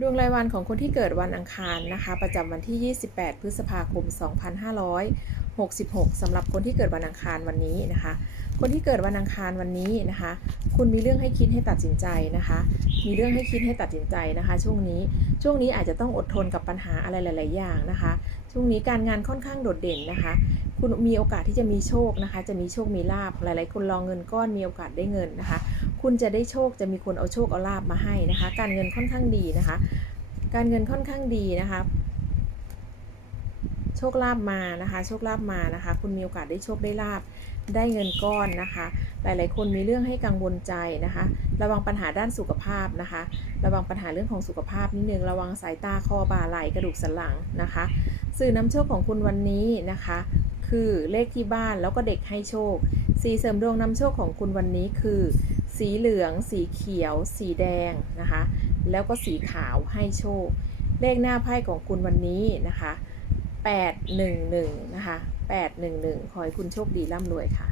ดวงรายวันของคนที่เกิดวันอังคารนะคะ ประจำวันที่ 28 พฤษภาคม 2566สำหรับคนที่เกิดวันอังคารวันนี้นะคะ คนที่เกิดวันอังคารวันนี้นะคะ คุณมีเรื่องให้คิดให้ตัดสินใจนะคะ มีเรื่องให้คิดให้ตัดสินใจนะคะ ช่วงนี้ช่วงนี้อาจจะต้องอดทนกับปัญหาอะไรหลาย ๆ อย่างนะคะ ช่วงนี้การงานค่อนข้างโดดเด่นนะคะ คุณมีโอกาสที่จะมีโชคนะคะ จะมีโชคมีลาบหลาย ๆ คนรองเงินก้อนมีโอกาสได้เงินนะคะ คุณจะได้โชคจะมีคนเอาโชคเอาลาบมาให้นะคะ การเงินค่อนข้างดีนะคะ การเงินค่อนข้างดีนะคะโชคลาภมานะคะ โชคลาภมานะคะ คุณมีโอกาสได้โชคได้ลาบได้เงินก้อนนะคะ หลายๆ คนมีเรื่องให้กังวลใจนะคะ ระวังปัญหาด้านสุขภาพนะคะ ระวังปัญหาเรื่องของสุขภาพนิดนึงระวังสายตาคอบ่าไหล่กระดูกสันหลังนะคะ สื่อนำโชคของคุณวันนี้นะคะ คือเลขที่บ้านแล้วก็เด็กให้โชคสีเสริมดวงนำโชคของคุณวันนี้คือ สีเหลือง สีเขียว สีแดงนะคะ แล้วก็สีขาวให้โชค เลขหน้าไพ่ของคุณวันนี้นะคะ811นะคะ811ขอให้คุณโชคดีร่ำรวยค่ะ